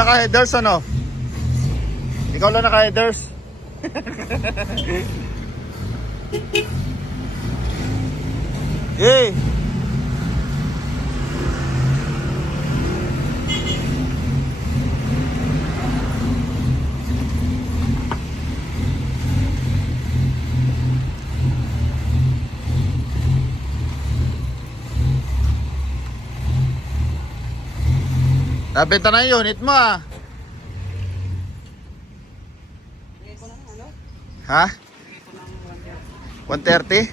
naka-headers ano? Ikaw lang naka-headers. Eh. Nabenta na yung unit mo ah. Ha? 130?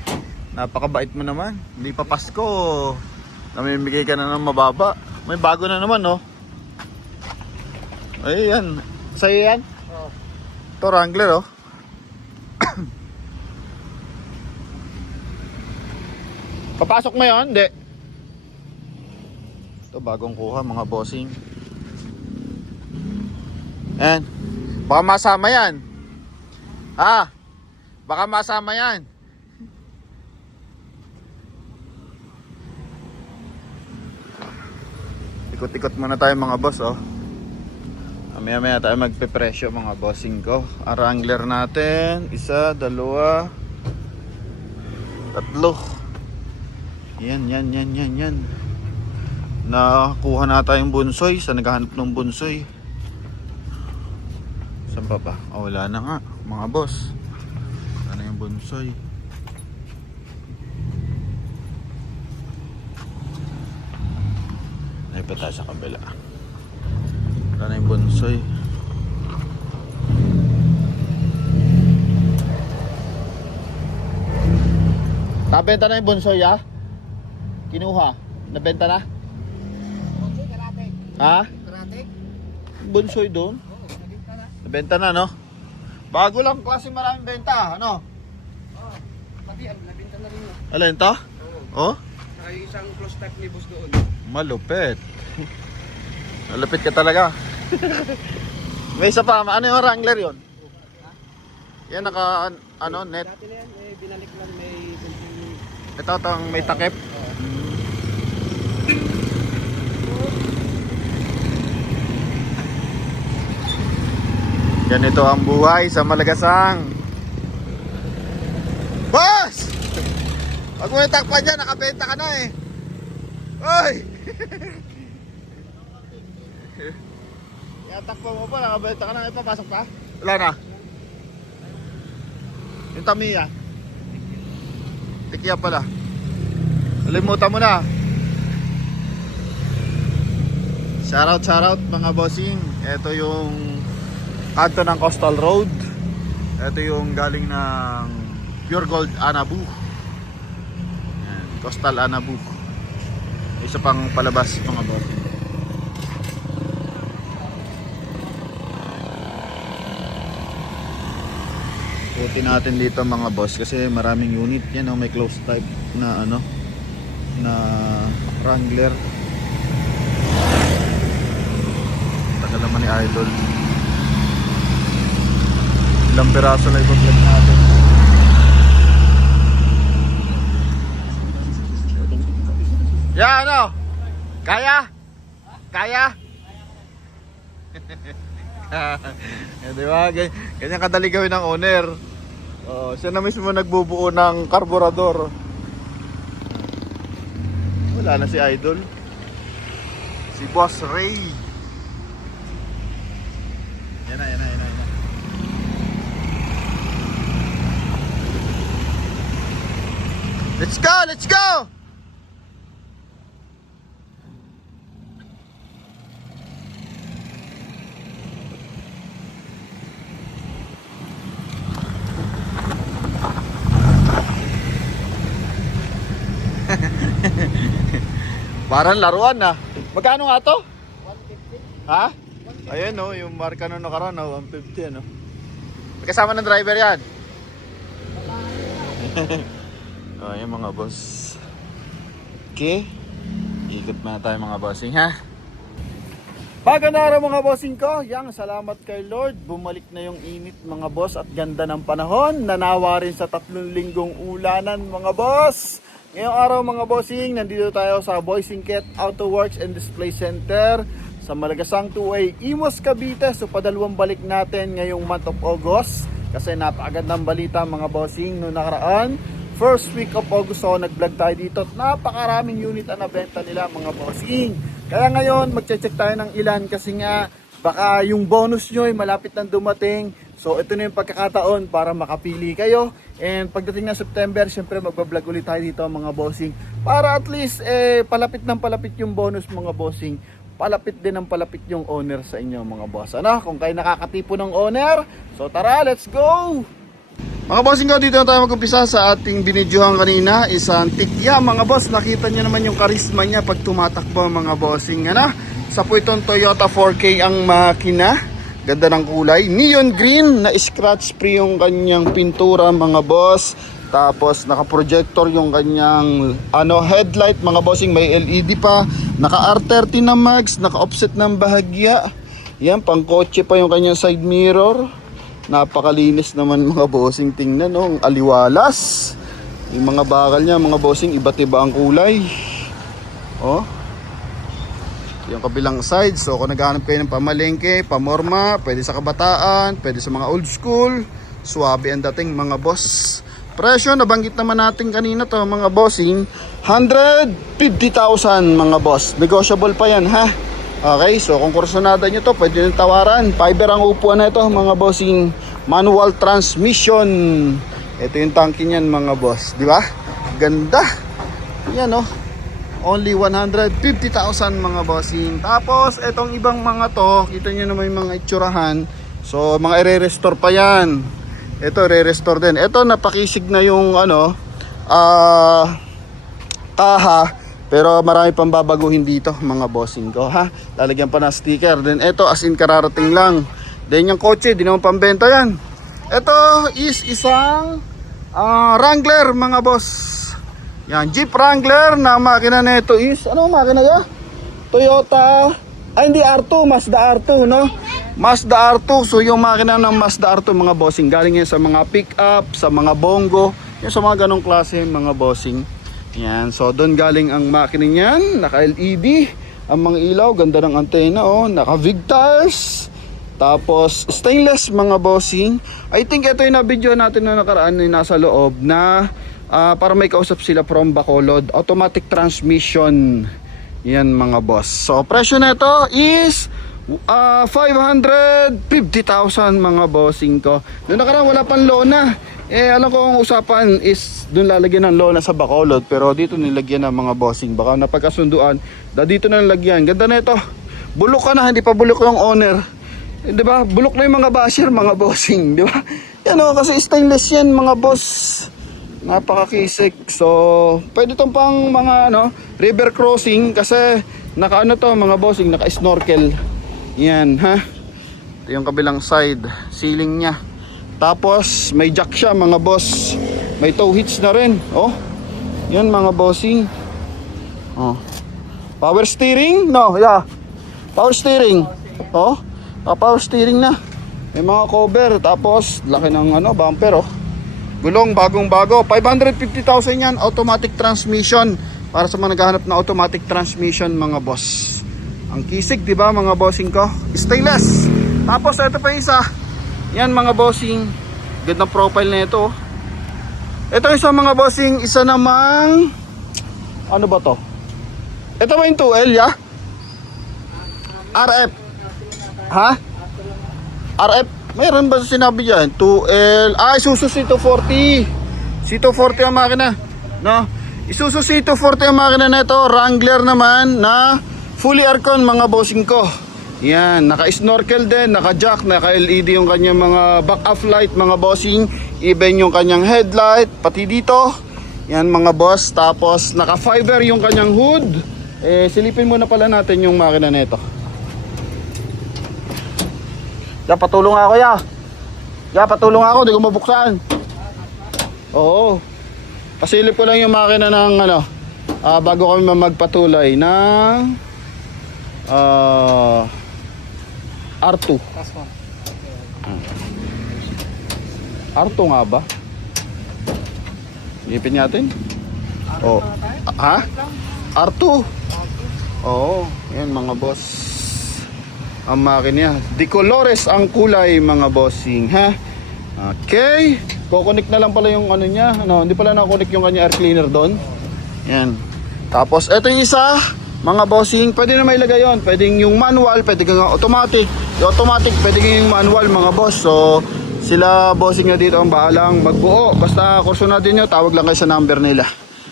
Napakabait mo naman. Hindi pa Pasko. Namimigay ka na ng mababa. May bago na naman oh. Ay yan. Sa'yo yan? Oo. Ito Wrangler oh. Papasok mo yun? Hindi. Ito bagong kuha mga bossing. Yan. Baka masama yan. Ha? Baka masama yan. Ikot-ikot muna tayo mga boss oh. Maya-maya tayo magpe-presyo mga bossing ko. Ang Wrangler natin, 1, 2, 3. Yan. Nakakuha na tayong bunsoy sa naghahanap ng bunsoy. Saan pa ba? Oh, wala na nga mga boss. Ano yung bunsoy? Ay pa tayo sa kabila. Wala na yung bunsoy. Nabenta na yung bunsoy ah? Kinuha? Nabenta na? Ha? Bunsoy doon? Nabenta na no? Bago lang klase maraming benta, ano? Oo. Pati nabenta na rin. Alin to? Oo. Oh? Saka yung isang close type ni boss doon. Malupit. Malupit ka talaga. May isa pa, ano yung Wrangler yun? Yan naka, ano, net. Dati na yan, binalik lang may... Ito, itong may takip. Ganito ang buhay sa Malagasang. Boss! Pag mo takpan dyan, nakabenta ka na eh. Oy! Yatakpan mo pa, nakabenta ka na. Ipapasok pa? Wala na. Yung Tamiya. Tikya pala. Nalimutan mo na. Shoutout mga bossing. Ito yung kanto ng Coastal Road. Ito yung galing ng Pure Gold Anabu. Yan, Coastal Anabu. Isa pang palabas mga bossing. Puti natin dito mga boss kasi maraming unit yan oh, may close type na ano na Wrangler. Tagal naman ni Idol. Ilang piraso na i-vlog natin. Ya ano? Kaya? Kaya? Di ba? Ganyan kadali gawin ng owner. Siya na mismo nagbubuo ng karburador. Wala na si Idol. Si Boss Ray. Yan na. Let's go! Parang laruan na. Magkano nga to? 150. Ha? Ayan oh, yung marka nung nakaraan oh, 150 ano. May kasama ng driver yan. Oh, yung mga boss. Okay. Ikot na tayo mga bossing ha. Magandang araw mga bossing ko. Yang salamat kay Lord. Bumalik na yung init mga boss at ganda ng panahon. Nanawa rin sa 3 linggong ulanan mga boss. Ngayong araw mga bossing, nandito tayo sa Boy Singket Auto Works and Display Center sa Malagasang 2A, Imus, Cavite. So padalawang balik natin ngayong month of August kasi napakagandang balita mga bossing. Noong nakaraan, first week of August so nag-vlog tayo dito at napakaraming unit ang nabenta nila mga bossing. Kaya ngayon magche-check tayo ng ilan kasi nga baka yung bonus nyo ay malapit nang dumating. So ito na yung pagkakataon para makapili kayo. And pagdating ng September, syempre magbablog ulit tayo dito mga bossing. Para at least palapit ng palapit yung bonus mga bossing. Palapit din ng palapit yung owner sa inyo mga boss. Ano? Kung kayo nakakatipo ng owner, so tara, let's go! Mga bossing ko, dito na tayo mag-umpisa sa ating binidyohan kanina. Isang tikya mga boss. Nakita nyo naman yung karisma niya pag tumatakbo mga bossing. Ano? Sa po itong Toyota 4K ang makina. Ganda ng kulay. Neon green na scratch free yung kanyang pintura mga boss. Tapos naka-projector yung kanyang headlight mga bossing. May LED pa. Naka R30 na mags. Naka-offset ng bahagya. Yan, pang kotse pa yung kanyang side mirror. Napakalinis naman mga bossing. Tingnan ang aliwalas. Yung mga bakal niya mga bossing, iba't iba ang kulay. Oh. Yung kabilang side. So kung naghahanap kayo ng pamalengke, pamorma, pwede sa kabataan, pwede sa mga old school. Suwabe ang dating mga boss. Presyo, nabanggit naman natin kanina to mga bossing. 150,000 mga boss. Negotiable pa yan ha. Okay, so kung kursunada nyo to, pwede nyo tawaran. Fiber ang upuan na ito mga bossing. Manual transmission. Ito yung tanki niyan mga boss. Di ba? Ganda. Yan oh. Only 150,000 mga bossing. Tapos itong ibang mga to, kita nyo naman yung mga itsurahan. So mga i-restore pa yan. Ito re-restore din. Ito napakisig na yung kaha. Pero marami pang babaguhin dito mga bossing ko ha. Lalagyan pa ng sticker. Then ito as in kararating lang. Then yung kotse, di naman pambenta yan. Ito is isang Wrangler mga boss. Yan, Jeep Wrangler na makina nito is, ano makina ya? Toyota, hindi R2, Mazda R2 no? Mazda R2, so yung makina ng Mazda R2 mga bossing. Galing yan sa mga pick-up, sa mga bongo. Yung sa mga ganong klase mga bossing. Yan, so doon galing ang makina niyan. Naka-LED, ang mga ilaw, ganda ng antena oh. Naka-VIG tires. Tapos stainless mga bossing. I think ito yung na-video natin na nakaraan na nasa loob na para may kausap sila from Bacolod. Automatic transmission. Yan mga boss. So presyo na ito is 550,000 mga bossing ko. Doon nakaraan wala pang lona. Alam ko ang usapan is doon lalagyan ng lona sa Bacolod. Pero dito nilagyan ng mga bossing. Baka napagkasunduan. Dito na nilagyan. Ganda na ito. Bulok ka na, hindi pa bulok yung owner. Diba? Bulok na yung mga basher mga bossing. Diba? Yan o, kasi stainless yan mga boss. Napakakisik. So pwede itong pang mga river crossing. Kasi naka to mga bossing, naka snorkel. Yan ha. Ito yung kabilang side, ceiling nya. Tapos may jack siya mga boss. May tow hitch na rin. Oh. Yan mga bossing. Oh. Power steering? No, yeah. Power steering. Oh. Power steering na. May mga cover. Tapos laki ng bumper oh. Gulong bagong bago. 550,000 yan. Automatic transmission. Para sa mga naghahanap na automatic transmission mga boss. Ang kisig diba mga bossing ko. Stainless. Tapos ito pa isa. Yan mga bossing. Gandang profile na ito. Ito isa mga bossing. Isa namang ano ba to? Ito ba yung 2L ya? RF. Ha? RF. Mayroon ba sinabi dyan? 2L. Isuzu C240. C240 ang makina. No? Isuzu C240 ang makina na ito. Wrangler naman na fully aircon mga bossing ko. Yan. Naka-snorkel din. Naka-jack. Naka-LED yung kanyang mga back-off light mga bossing. Even yung kanyang headlight. Pati dito. Yan mga boss. Tapos naka-fiber yung kanyang hood. Silipin muna pala natin yung makina na ito. Ya, patulong ako ya. Ya, patulong ako, di ko mabuksan. Oo. Pasilip ko lang yung makina ng bago kami magpatuloy ng R2. R2 nga ba? Ipin natin. Oh. Ha? R2. Oo, yan mga boss. ang makina. Di colores ang kulay mga bossing, ha? Okay. Kukonik na lang pala yung ano niya. Ano, hindi pala nakukonik yung kanya air cleaner doon. Yan. Tapos ito yung isa, mga bossing, pwede na mailagay yon. Pwedeng yung manual, pwede kang automatic. Yung automatic, pwede yung manual mga boss. So, sila bossing na dito ang bahalang magbuo. Basta kurso na din nyo, tawag lang kayo sa number nila.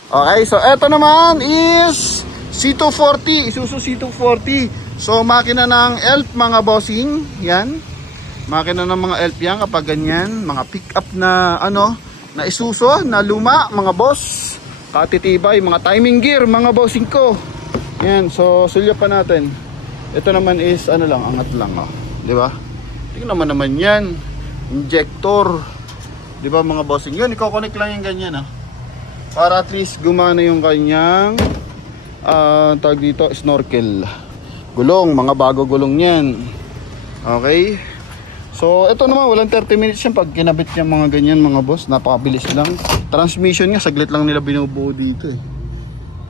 Okay, so ito naman is C240, Isuzu C240. So, makina ng ELF mga bossing. Yan. Makina ng mga ELF yan kapag ganyan. Mga pick up na ano, na Isuzu, na luma mga boss. Katitibay, mga timing gear, mga bossing ko. Yan, so sulya pa natin. Ito naman is ano lang, angat lang, oh. 'Di ba? Tingnan naman yan. Injector. 'Di ba mga bossing? Yun, iko-connect lang yung ganyan, ah. Para at least gumana yung kanyang tag dito, snorkel. Gulong, mga bago gulong 'yan. Okay? So, ito naman, walang 30 minutes yan pag kinabit niya mga ganyan mga boss. Napakabilis lang. Transmission nga, saglit lang nila binubuo dito eh.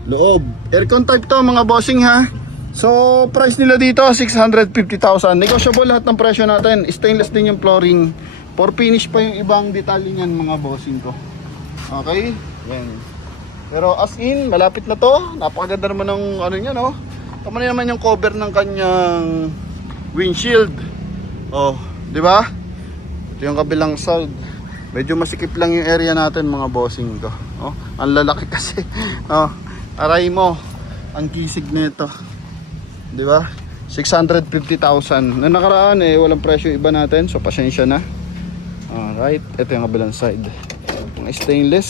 Loob. Aircon type to mga bossing, ha. So, price nila dito, 650,000. Negotiable lahat ng presyo natin. Stainless din yung flooring. For finish pa yung ibang detalye niyan mga bossing ko. Okay? Yan. Pero as in, malapit na to. Napakaganda naman ng ano niya, no? Tama na naman yung cover ng kanyang windshield. Oh, di ba? Ito yung kabilang side. Medyo masikip lang yung area natin mga bossing ko. Oh, ang lalaki kasi. Oh, aray mo ang kisig nito. Di ba? 650,000. Noong nakaraan eh walang presyo iba natin, so pasensya na. Alright, ito yung kabilang side. Mga stainless.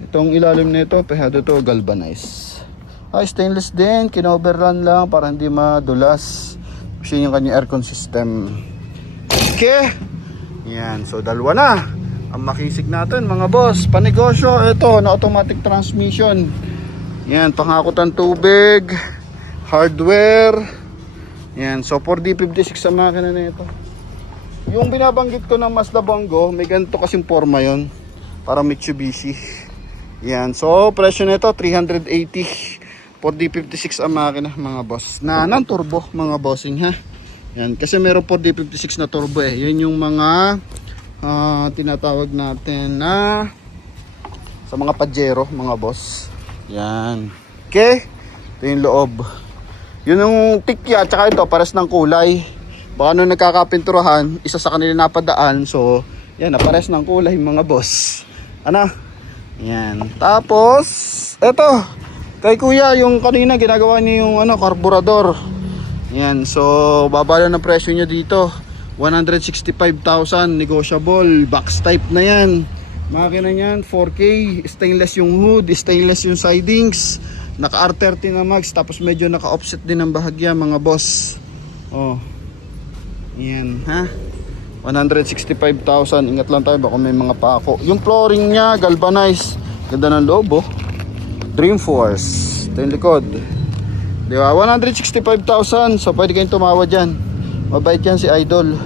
Itong ilalim nito, pehado to galvanized. Stainless din, kinoverrun lang para hindi madulas. Kasi yung kanyang aircon system. Okay. Yan, so dalawa na ang makisig natin mga boss. Panegosyo, ito na automatic transmission. Yan, panghakutan tubig, hardware. Yan, so 4D56 sa makina na ito. Yung binabanggit ko ng Mazda Bongo, may ganito kasing forma yon, para Mitsubishi. Yan, so presyo nito 380. 4D56 ang makina mga boss. Na non-turbo mga bossing, ha. Yan, kasi meron 4D56 na turbo eh. Yan yung mga tinatawag natin na sa mga Pajero mga boss. Yan. Okay. Ito yung loob. Yun yung tikya, tsaka ito pares ng kulay. Baka nung nagkakapinturahan, isa sa kanila napadaan. So, yan, napares ng kulay mga boss. Ano? Yan. Tapos, ito. Kay kuya, yung kanina ginagawa niya yung ano, karburador. Yan, so babala ng presyo niya dito. 165,000, negotiable, box type na yan. Makina niyan, 4K, stainless yung hood, stainless yung sidings. Naka R30 na max, tapos medyo naka-offset din ang bahagya mga boss. Oh. Yan, ha? 165,000, ingat lang tayo baka may mga pako. Yung flooring niya, galvanized. Ganda ng loob, oh. Dreamforce. Ito yung likod. Di ba? 165,000. So pwede kayong tumawa dyan. Mabait yan si Idol.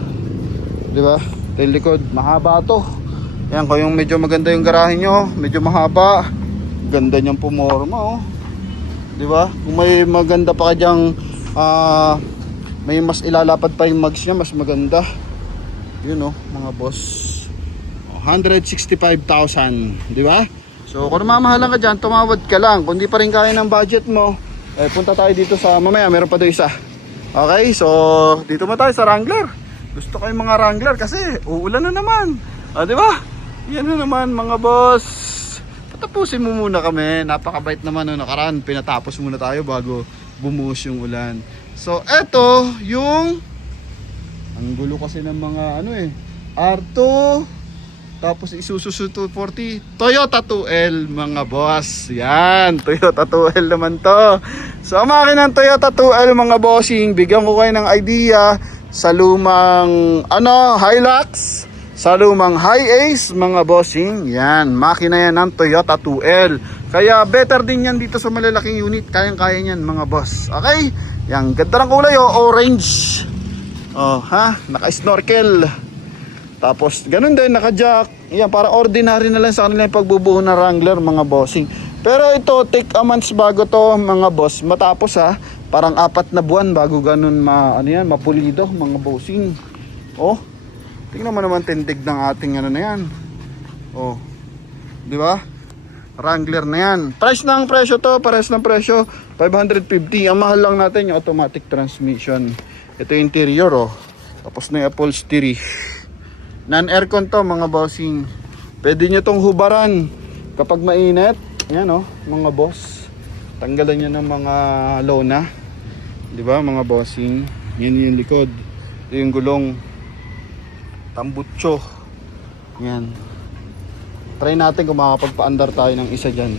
Di ba? Ito yung likod. Mahaba to. Yan, kung yung medyo maganda yung garahe nyo, medyo mahaba. Ganda niyang pumorma, oh. Di ba? Kung may maganda pa ka dyang may mas ilalapad pa yung mags niya, mas maganda. Yun, oh, mga boss. 165,000. Di ba? So kung namamahalan ka dyan, tumawad ka lang. Kung di pa rin kaya ng budget mo, punta tayo dito sa, mamaya meron pa doon isa. Okay, so dito mo tayo sa Wrangler. Gusto ko yung mga Wrangler kasi uulan na naman. Di ba? Yan na naman mga boss. Patapusin mo muna kami. Napakabait naman nung nakaraan. Pinatapos muna tayo bago bumuhos yung ulan. So eto yung, ang gulo kasi ng mga ano eh, R2. Tapos Isuzu 240, Toyota 2L mga boss. Yan, Toyota 2L naman to. So makina ng Toyota 2L mga bossing, bigyan ko kayo ng idea sa lumang Hilux, sa lumang Hi-Ace mga bossing. Yan, makina yan ng Toyota 2L. Kaya better din yan dito sa malalaking unit. Kayang-kaya niyan mga boss. Okay? Yan, ganda ng kulay, oh, orange. Oh, ha? Naka-snorkel. Tapos ganun din, naka-jack. Yan, para ordinary na lang sa kanila yung pagbubuo ng Wrangler mga bossing. Pero ito, take a months bago to mga boss. Matapos, ha, Parang 4 na buwan bago ganun ano yan, mapulido mga bossing. Oh, tingnan mo naman tindig ng ating ano na yan. Oh, di ba? Wrangler na yan. Price ng presyo to, pares ng presyo, 550. Ang mahal lang natin yung automatic transmission. Ito yung interior oh. Tapos na yung upholstery. Non-aircon to mga bossing. Pwede nyo tong hubaran kapag mainit. Yan oh, mga boss. Tanggalan nyo ng mga lona. Di ba mga bossing? Yan yung likod. Ito yung gulong. Tambutso. Yan. Try natin kung makapagpa-andar tayo ng isa dyan.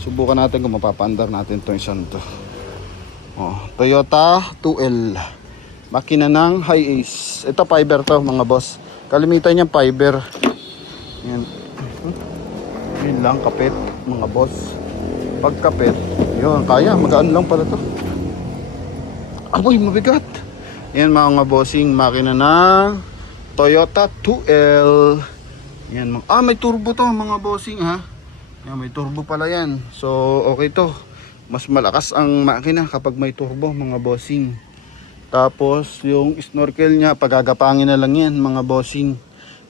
Subukan natin kung mapapa-andar natin itong isang to. Oh, Toyota 2L. Makina ng high ace. Ito fiber to mga boss. Kalimitan niyang fiber. Yan. Yun lang kapit mga boss. Pag kapit, yun kaya. Magaan lang pala to. Aboy, mabigat. Yan mga bossing, makina ng Toyota 2L. Yan, may turbo to mga bossing ha. Yan, may turbo pala yan. So, okay to. Mas malakas ang makina kapag may turbo mga bossing. Tapos, yung snorkel niya, pagagapangin na lang yan mga bossing.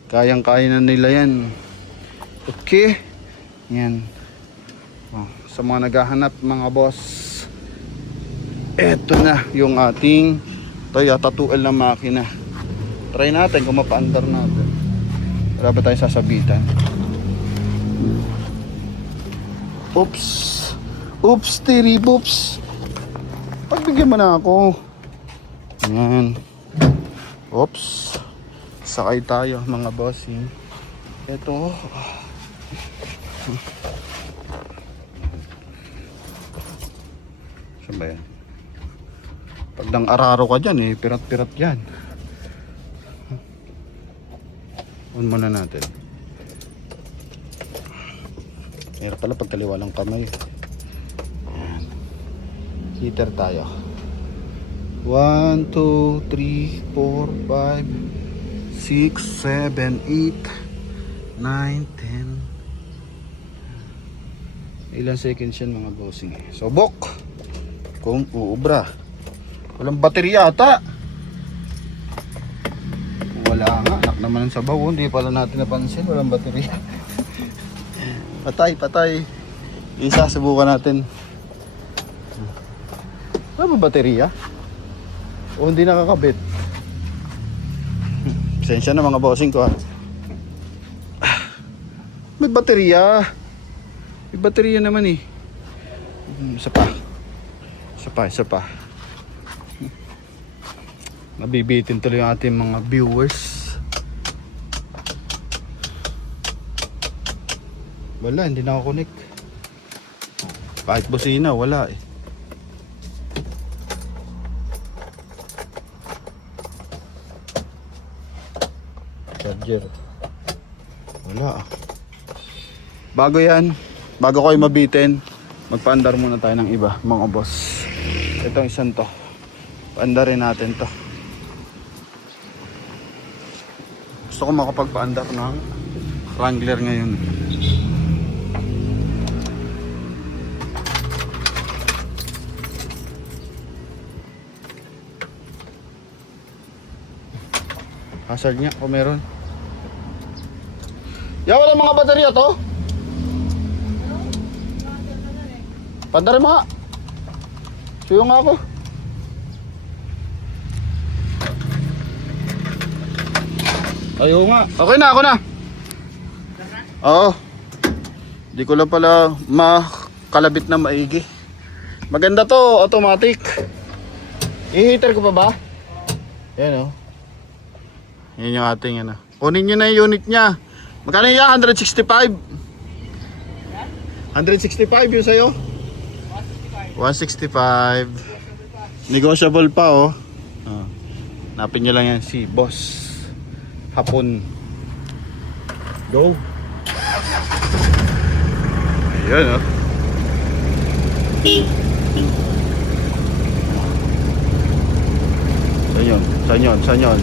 Kayang-kaya na nila yan. Okay. Yan. Oh, sa mga naghahanap mga boss, eto na yung ating Toyota 2L na makina. Try natin kung mapa-andar natin. Wala ba tayong sasabitan? Oops. Oops, tiri boops. Pagbigyan mo na ako. Yan. Oops. Sakay tayo mga bossing. Eto. Saan ba yan? Pag nang araro ka dyan pirat-pirat yan. On muna natin. Meron pala pagkaliwa ng kamay. Ayan. Heater tayo. 1, 2, 3, 4, 5, 6, 7, 8, 9, 10. Ilang seconds yan mga bossing. Sobok. Kung uubra. Walang baterya ata. Wala nga, anak naman sa bawo, hindi pala natin napansin, walang baterya. Patay. Isa, subukan natin. Wala ba baterya? O hindi nakakabit? Pasensya na mga bossing ko ha. May baterya. May baterya naman eh. Isa pa. Nabibitin tuloy yung ating mga viewers. Wala, hindi nakakonek. Kahit busina, wala eh. Charger. Wala ah. Bago yan, bago ko mabitin, magpaandar muna tayo ng iba, mga boss. Itong isang to. Paandarin natin to. Gusto ko makapagpaandar ng Wrangler ngayon. Hazard niya kung meron. Wala mga baterya to. Pandarin mo nga. Suyo nga ako. Ayaw nga. Okay na, ako na. Oo. Hindi ko lang pala makalabit na maigi. Maganda to, automatic. I-heater ko pa ba? Yan o. Yan yung ating ano. Kunin nyo na yung unit nya. Magkano yan? 165? 165 yung sa'yo? 165. Negotiable pa oh. Napin nyo lang yan si Boss Hapon. Go. Ayan oh. Saan yun?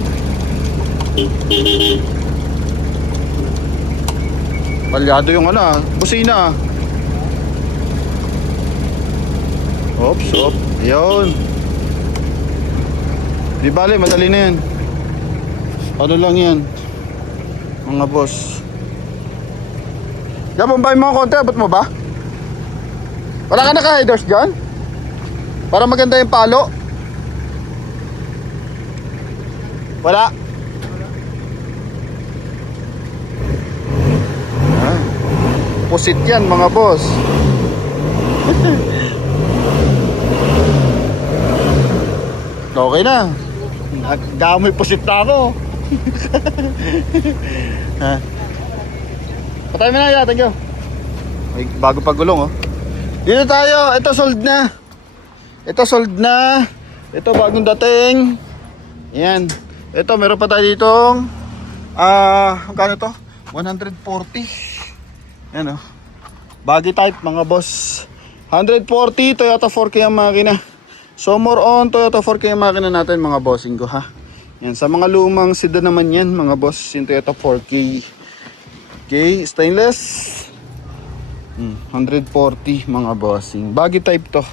Palyado yung ano busina. Oops, op. Yun. Di bale, madali na yan. Ano lang yan, mga boss. Yan, bombay mo konti, abot mo ba? Wala ka naka-headers dyan? Para maganda yung palo? Wala? Ah, pusit yan mga boss. Okay na. Nagdamoy pusit na ako. Ha? Patay mo na ya, thank you. May bago pagulong oh. Dito tayo, ito sold na. Ito sold na. Ito bagong dating. Yan. Ito meron pa tayo ditong magkano to? 140. Yan oh. Baggy type mga boss. 140 Toyota 4K ang makina. So more on Toyota 4K ang makina natin mga bossing ko ha. Yan, sa mga lumang sedan naman yan mga boss, yung Toyota 4K. Okay, stainless. 140 mga bossing. Baggy type to.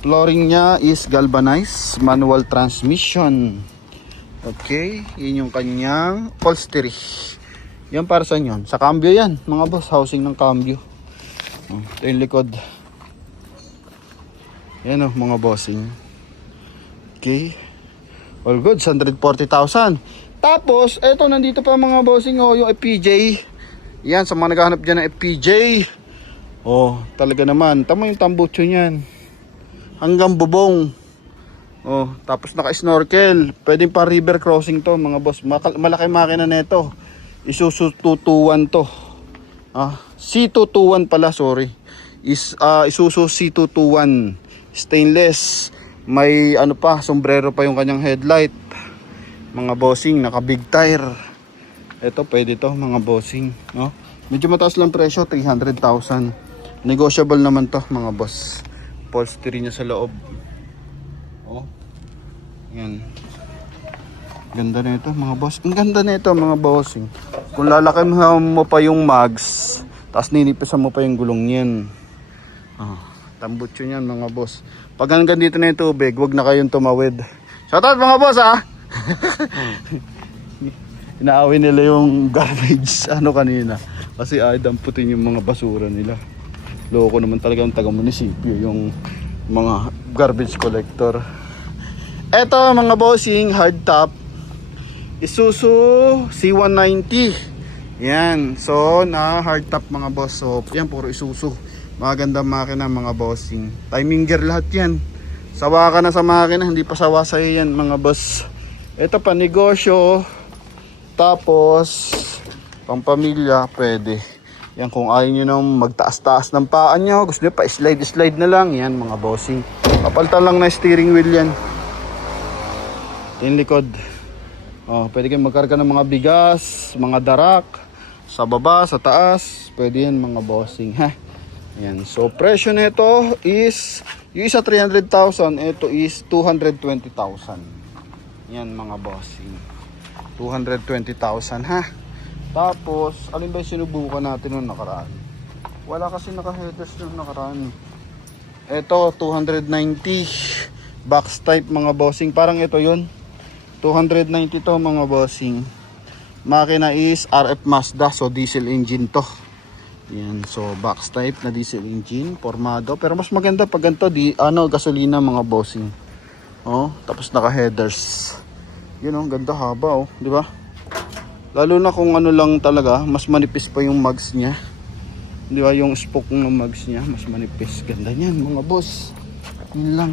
Flooring niya is galvanized, manual transmission. Okay, yun yung kanyang upholstery. Yan para sa inyo. Sa cambio yan mga boss, housing ng cambio. Ito yung likod. Yan o mga bossing. Okay. All goods, 140,000. Tapos, eto nandito pa mga bossing oh, yung FPJ. Yan, sa mga naghahanap dyan ng FPJ. Oh, talaga naman. Tama yung tambucho niyan. Hanggang bubong. Oh, tapos naka-snorkel. Pwedeng pa river crossing to mga boss. Malaki makina nito. Isuzu 221 to. C221 pala, sorry. Isuzu C221. Stainless. May ano pa, sombrero pa yung kanyang headlight. Mga bossing, naka big tire. Ito pwede to mga bossing, no? Medyo mataas lang presyo, 300,000. Negotiable naman to mga boss. Upholstery niya sa loob. Oh. Yan. Ganda na ito mga boss. Ang ganda na ito mga bossing. Kung lalaki mo pa yung mags, tapos ninipisan mo pa yung gulong niyan. Tambutso niyan mga boss. Pag hanggang dito na yung tubig, wag na kayong tumawid. Shoutout mga boss ha. Inaawin nila yung garbage kanina. Kasi ay damputin yung mga basura nila. Loko naman talaga ang taga-munisipyo, yung mga garbage collector. Eto mga bossing, hardtop Isuzu C190. Yan. So na hardtop mga boss. So yan puro Isuzu. Magandang makina mga bossing. Timing gear lahat yan. Sawa ka na sa makina, hindi pa sawa sa'yo yan mga boss. Ito pa negosyo. Tapos pang-pamilya pwede. Yan kung ayaw nyo nang magtaas-taas ng paan nyo, gusto nyo pa slide na lang. Yan mga bossing. Papalitan lang na steering wheel yan. Yung likod. Pwede kayong magkarga ng mga bigas, mga darak. Sa baba, sa taas. Pwede yan mga bossing ha. Yan. So presyo nito is yung isa 300,000, ito is 220,000. Yan mga bossing. 220,000 ha. Tapos alin ba yung sinubukan natin nung nakaraan? Wala kasi naka-headers nung nakaraan. Ito 290 box type mga bossing. Parang ito yun. 290 to mga bossing. Makina is RF Mazda, so diesel engine to. Yan, so box type na diesel engine, formado. Pero mas maganda pag ganito, gasolina mga bossing. Tapos naka-headers. Yun ganda haba di ba? Lalo na kung ano lang talaga, mas manipis pa yung mags niya. Di ba, yung spoke ng mags niya, mas manipis. Ganda niyan mga boss. Yun lang.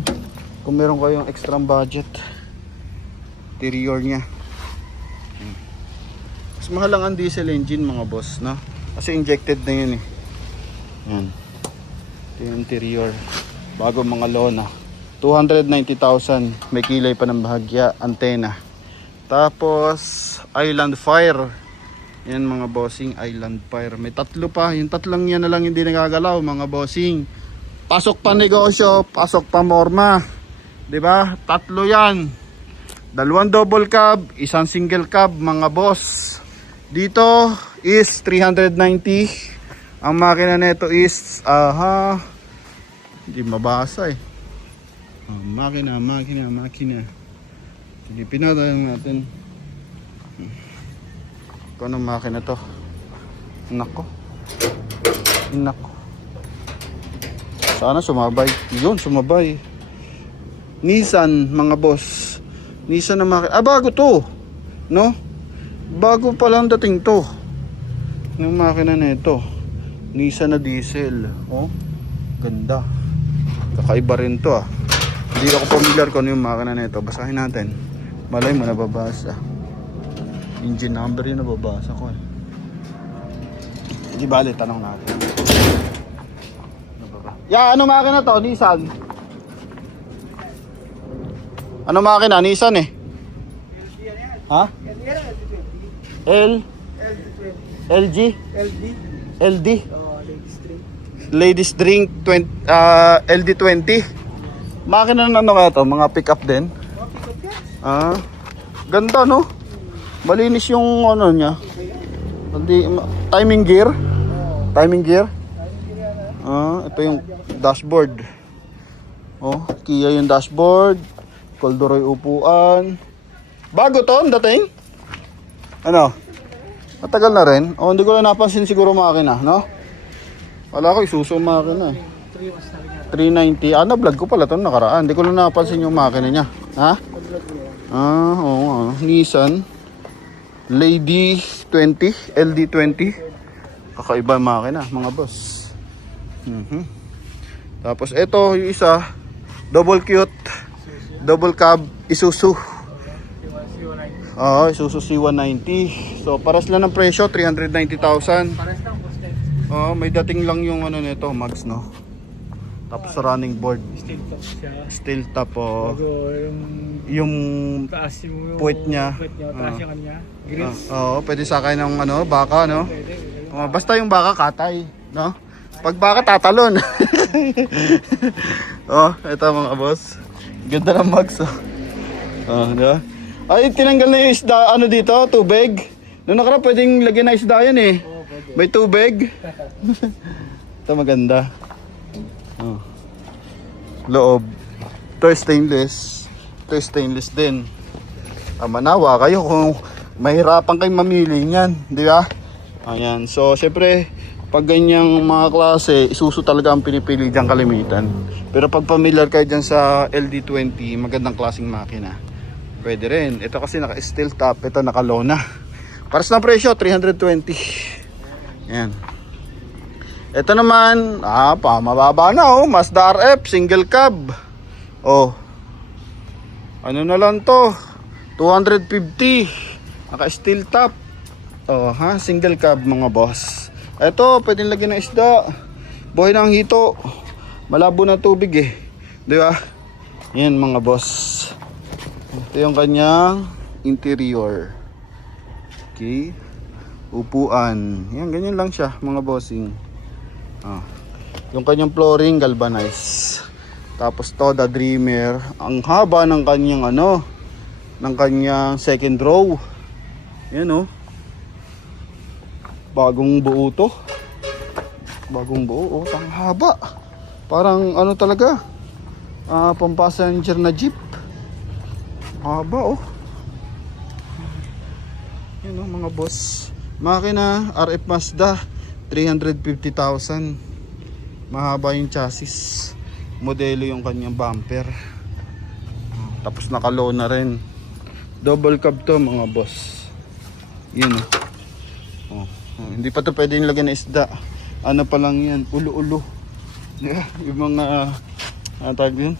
Kung meron kayong extra budget, interior niya. Mas mahal lang ang diesel engine mga boss, no? Kasi injected na yun eh. Yan. Ito yung interior. Bago mga lona. 290,000. May kilay pa ng bahagya. Antena. Tapos Island Fire. Yan mga bossing. Island Fire. May tatlo pa. Yung tatlong yan na lang hindi nagagalaw mga bossing. Pasok pa negosyo. Pasok pa morma. Diba? Tatlo yan. Dalawang double cab. Isang single cab mga boss. Dito is 390. Ang makina nito is hindi mabasa eh. Oh, makina. Silipin natin. Kung anong makina to. Nako. Sana sumabay. Yun, sumabay. Nissan, mga boss. Nissan na makina. Bago to. No? Bago pa lang dating to. Yung makina na ito. Nissan na diesel. Oh, ganda. Kakaiba rin to ah. Hindi ako familiar kung ano yung makina na ito. Basahin natin. Malay mo nababasa. Engine number yung nababasa ko eh. Hindi bali, tanong natin. Ano makina to? Nissan. Ano makina? Nissan eh. Ha? LG? LD? Ladies drink 20, LD20. Makina na ano nga to? Mga pick up din? Ganda no? Malinis yung ano niya. Timing gear? Ito yung dashboard. Oh, Kia yung dashboard. Corduroy upuan. Bago to, ang dating? Ano? Matagal na rin. Oh, hindi ko na napansin siguro makina, no? Wala ko, Isuzu makina eh. 390. Vlog ko pala ito nakaraan. Hindi ko na napansin yung makina niya. Ha? Oo. Nissan Lady 20, LD20. Kakaiba makina, mga boss. Tapos ito yung isa, double cute, double cab, Isuzu. Isuzu C190. So paras lang ng presyo, 390,000. May dating lang yung ano nito, Max no. Tapos running board. Steel top po. Yung Taas yung puwet niya. Taas yung kanya. Grills. Pwede sakay ng ano, baka no. Basta yung baka katay, no? Pag baka tatalon. Ito mga boss. Ganda ng Max di ba? Ay, tinanggal na yung isda, ano dito, tubig. Noong nakara pwedeng lagyan na isda yan eh. May tubig. Ito maganda. Loob. Ito stainless. Ito stainless din. Manawa kayo kung mahirapan kayong mamili niyan, di ba? Ayan. So, syempre, pag ganyang mga klase, Isuzu talaga ang pinipili dyan kalimitan. Pero pag familiar kayo dyan sa LD20, magandang klaseng makina. Pwede rin. Ito kasi naka-steel top. Ito naka-Lona. Paras na presyo, 320. Ayan. Ito naman, mababa na Mazda RF, single cab. Ano na lang to? 250. Naka-steel top. Single cab mga boss. Ito, pwedeng lagyan ng isda. Buhay ng hito. Malabo na tubig eh. Di ba? Yan mga boss. Ito yung kanyang interior. Okay. Upuan. Yan, ganyan lang siya mga bossing. Yung kanyang flooring galvanized. Tapos Toda Dreamer. Ang haba ng kanyang ng kanyang second row. Yan bagong buo to. Bagong buo. Ang haba. Parang talaga. Pampassenger na jeep. Haba Yan mga boss. Makina RF Mazda 350,000. Mahaba yung chassis. Modelo yung kanyang bumper. Tapos naka-low na rin. Double cab to mga boss. Yun hindi pa to pwedeng lagyan ng isda. Ano pa lang yan, ulo-ulo. Yeah, yung mga tawag yun,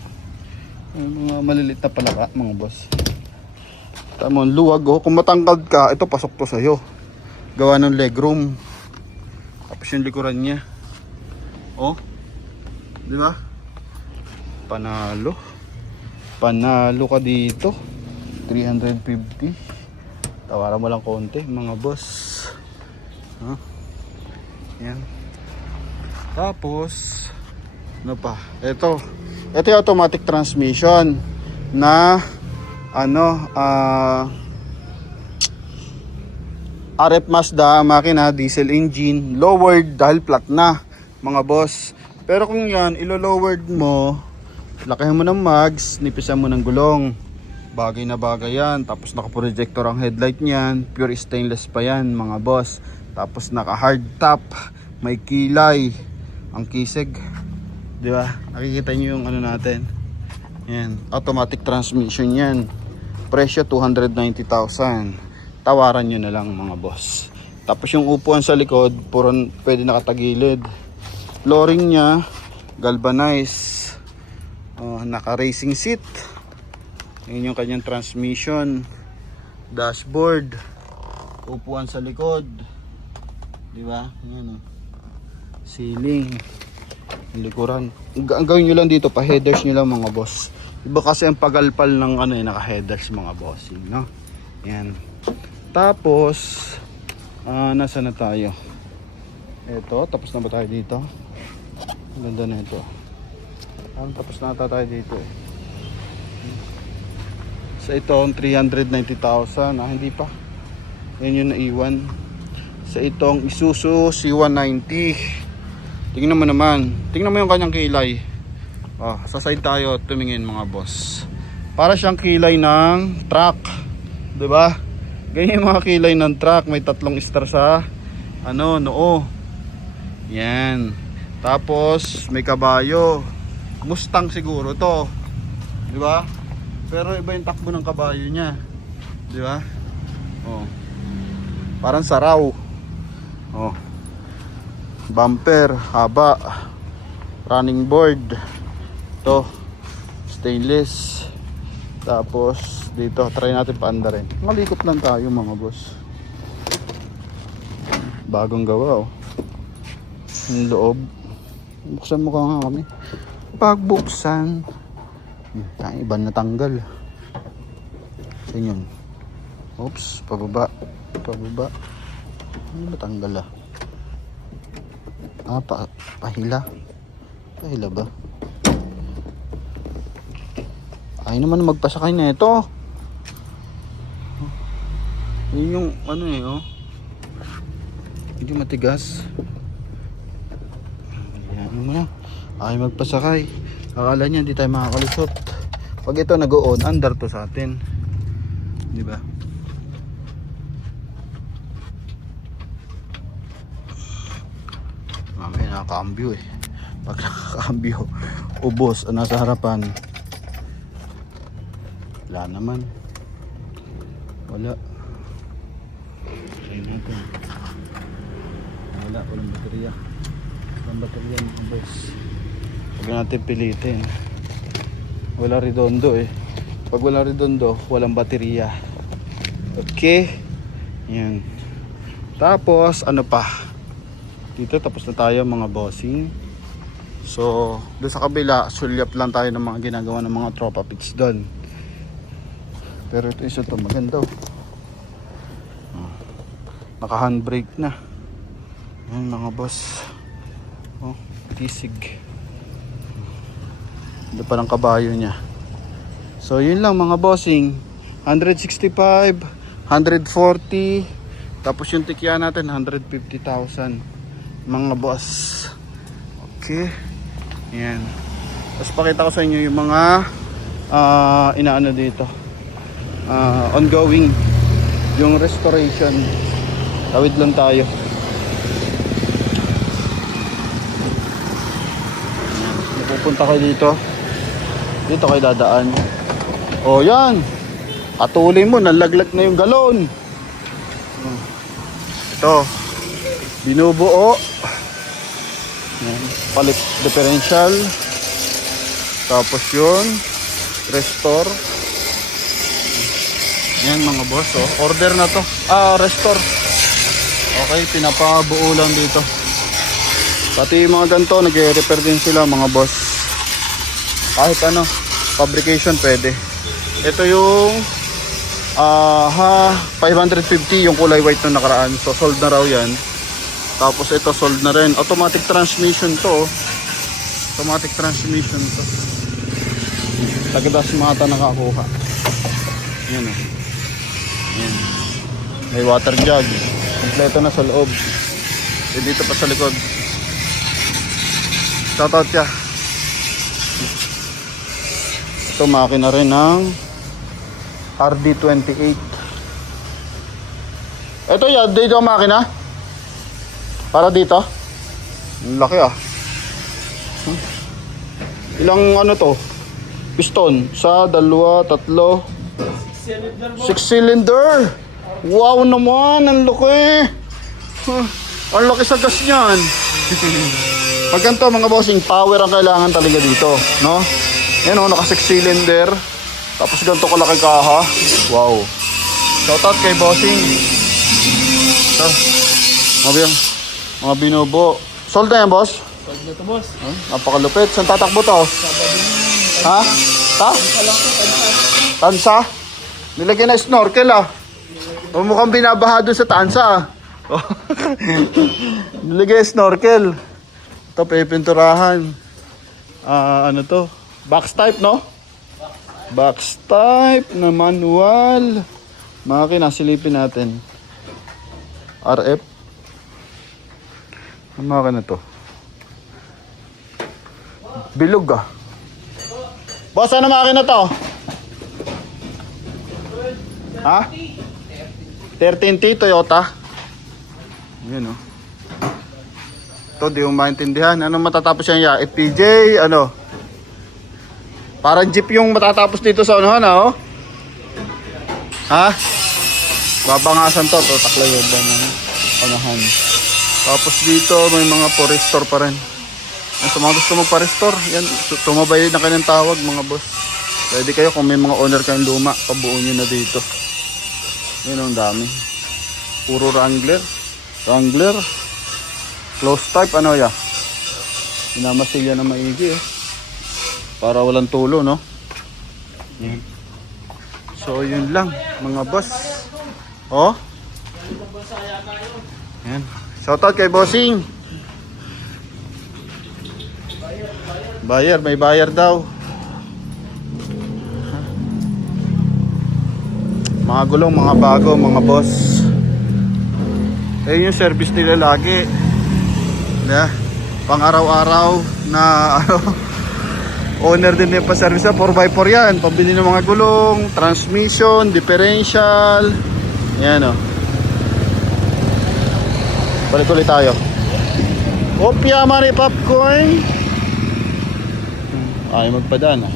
yung mga malilit na palaka mga boss. Tamon, luwag kung matangkad ka, ito pasok to sa'yo. Gawa ng legroom. Tapos yung likuran niya. Di ba? Panalo ka dito. 350. Tawaran mo lang konti mga boss. Yan. Tapos ano pa? Ito yung automatic transmission na RF Mazda makina, diesel engine, lowered dahil flat na mga boss. Pero kung yan ilo-lowered mo, Lakihan mo ng mags, nipisan mo ng gulong. Bagay na bagay yan. Tapos naka-projector ang headlight niyan. Pure stainless pa yan mga boss. Tapos naka-hard top. May kilay. Ang kisig. Di ba? Nakikita nyo yung ano natin. Yan. Automatic transmission yan. Presyo 290,000. Tawaran nyo na lang mga boss. Tapos yung upuan sa likod, pwede nakatagilid. Flooring niya, galvanized. Naka-racing seat. Yun yung kanyang transmission. Dashboard. Upuan sa likod. Diba? Yan o. Ceiling. Likuran. Ang gawin nyo lang dito, pa-headers nyo lang mga boss. Iba kasi ang pagalpal ng ano naka-headers mga bossing, no? Yan. Tapos, nasa na tayo? Ito, tapos na ba tayo dito? Ang ganda na ito. Tapos na tayo dito eh. Sa itong 390,000, hindi pa. Yan yung naiwan. Sa itong Isuzu C190. Tingnan mo naman. Tingnan mo yung kanyang kilay. Sa side tayo tumingin mga boss. Para siyang kilay ng truck. 'Di ba? Ganyan yung mga kilay ng truck. May 3 star sa noo. Yan. Tapos may kabayo. Mustang siguro to. 'Di ba? Pero iba yung takbo ng kabayo niya. 'Di ba? Parang saraw. Bumper haba. Running board. To stainless. Tapos dito try natin paanda rin. Malikot lang tayo mga boss. Bagong gawa yung loob. Buksan mo ka nga kami. Pagbuksan iba natanggal. Saan yun? Oops, pababa. Ano natanggal pahila. Pahila ba? Ay naman magpasakay na ito. Yun yung hindi matigas. Ayan mo na. Ay magpasakay. Akala niya hindi tayo makakalusot. Pag ito nag-on, under to sa atin. Di ba? Mamaya nakakambyo eh. Pag nakakambyo, ubos nasa harapan. Wala naman. Wala. Try natin. Walang baterya. Walang baterya ng boss. Huwag natin pilitin. Wala redondo eh. Pag wala redondo, walang baterya. Okay. Yan. Tapos, ano pa? Dito, tapos na tayo mga bossing. So, doon sa kabila, sulyap lang tayo ng mga ginagawa ng mga tropa pits doon. Pero ito isa to maganda naka handbrake na. Yan mga boss. Tisig. Ito pa ng kabayo niya. So yun lang mga bossing. 165, 140. Tapos yung tikya natin 150,000 mga boss. Okay. Yan. Tapos pakita ko sa inyo yung mga inaano dito. Ongoing yung restoration. Tawid lang tayo. Pupunta kayo dito. Dito kayo dadaan. Yan. Patuloy mo, nalaglag na yung galon. Ito. Binubuo. Yan. Palit differential. Tapos yun. Restore. Yan mga boss, order na to. Restore. Okay, pinapabuo lang dito. Pati yung mga ganito, nag-repair din sila mga boss. Kahit fabrication pwede. Ito yung 550 yung kulay white na nakaraan. So sold na raw yan. Tapos ito sold na rin. Automatic transmission to. Automatic transmission to. Tagadas mata nakakuha. Yan Yan. May water jug. Kompleto na sa loob. Dito pa sa likod. Shoutout siya. Ito makina rin ng RD28. Ito yan, dito ang makina. Para dito. Ang laki ah. Ilang ano to? Piston. Sa, dalawa, tatlo. 6 cylinder. Wow naman, ang laki. Ang laki sa gas niyan. Pag ganito mga bossing, power ang kailangan talaga dito, no? Yan o, naka 6 cylinder. Tapos ganito kalaki kaha. Wow. Shoutout kay bossing. Ito. Mga binobo. Sold na yan, boss? Sold na to, boss. Napakalupit. Saan tatakbo to? Ha? Ta? Tansa? Nilagyan na snorkel ah. O mukhang binabaha doon sa tansa ah. Nilagyan snorkel. Ito pipinturahan. Ano to? Box type no? Box type na manual. Makina, silipin natin. RF. Ang makina to. Bilog ah. Boss, ano makina to? Ha? 13T Toyota. Yun oh. Ito, di mo maintindihan. Ano matatapos yan? FPJ, ano? Parang jeep yung matatapos dito sa unahan, oh. Ha? Babangasan to. Taklay yun ba ng unahan. Tapos dito, may mga po-restore pa rin. Sa mga gusto magpa-restore, yan, tumabay na kanyang tawag, mga boss. Pwede kayo kung may mga owner kayong luma, pabuo nyo na dito. Yun ang dami. Puro Wrangler. Wrangler. Close type, ano ya? Minamasilya na maigi eh. Para walang tulo, no? Yan. So, yun lang, mga boss. Oh. Yan. Shoutout kay bossing. Buyer, may buyer daw. Mga gulong, mga bago, mga boss. Eh yung service nila lagi. Yeah. Pang araw-araw na ano, owner din yung pa-service na 4x4 yan. Pabili ng mga gulong, transmission, differential. Yan o. Balik ulit tayo. Opya mani popcorn. Ay magpadaan ah.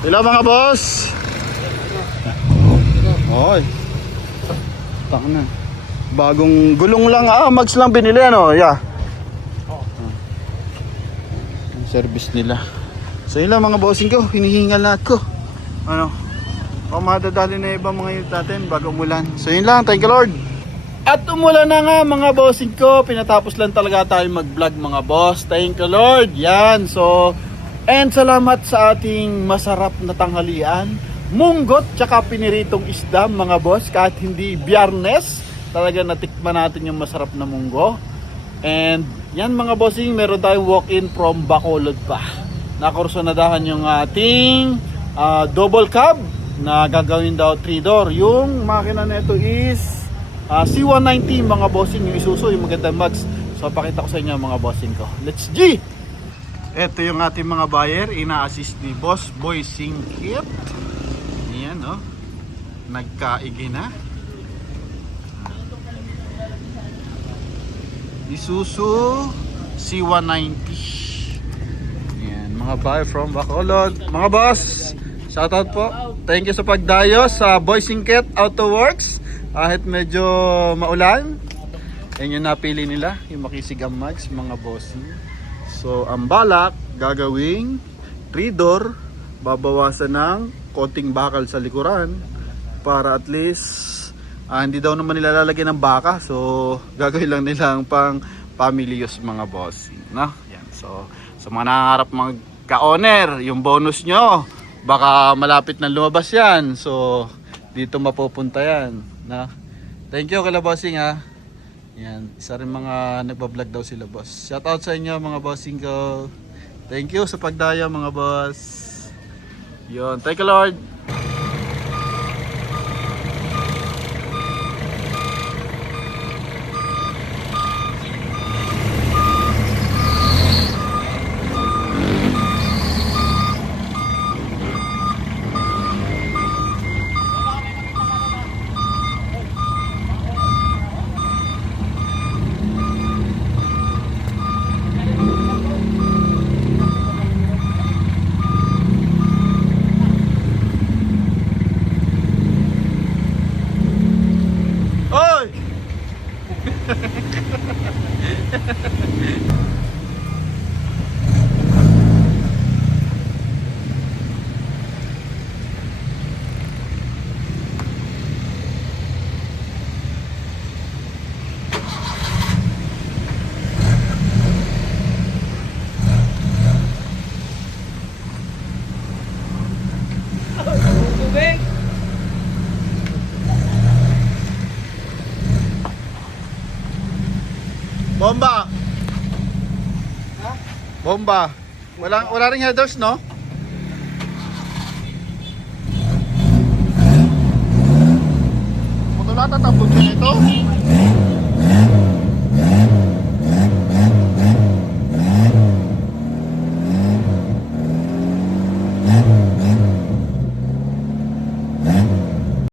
Hello mga boss. Oy. Tak na. Bagong gulong lang Max lang binili ano, yeah. Ang service nila. So yun lang mga bossing ko, hinihingal na ako. Ano? O madadali na ibang mga unit natin bago umulan. So yun lang, thank you Lord. At umulan na nga mga bossing ko, pinatapos lang talaga tayo mag-vlog mga boss. Thank you Lord. Yan, so and salamat sa ating masarap na tanghalian. Munggot tsaka piniritong isda mga boss. Kahit hindi biyernes, talaga natikman natin yung masarap na munggo. And yan mga bossing, meron tayong walk-in from Bacolod pa. Nakursunadahan yung ating double cab na gagawin daw 3-door. Yung makina nito is C190 mga bossing, yung Isuzu, yung magandang mags. So pakita ko sa inyo mga bossing ko. Let's G! Ito yung ating mga buyer, ina-assist ni Boss Boy Singkit. Ayan oh. Nagkaigi na. Isuzu C190. Ayan, mga buyer from Bacolod. Mga boss, shoutout po. Thank you sa pagdayo sa Boy Singkit Auto Works. Kahit medyo maulan, yan yung napili nila, yung makisig ang mags, mga bossing. So, ang balak, gagawing 3-door, babawasan ng konting bakal sa likuran para at least hindi daw naman nila lalagyan ng baka. So, gagawin lang nilang pang family use mga bossing. No? Yan. So, sa mga nangangarap magka-owner, yung bonus nyo, baka malapit na lumabas yan. So, dito mapupunta yan. No? Thank you kala bossing ha. Yan, isa rin mga nagbablog daw sila boss. Shout out sa inyo mga bossing ko. Thank you sa pagdaya mga boss. Yun, thank you Lord. Bomba. Ha? Bomba. Wala ring headers, no? Putulatan tapos yun ito.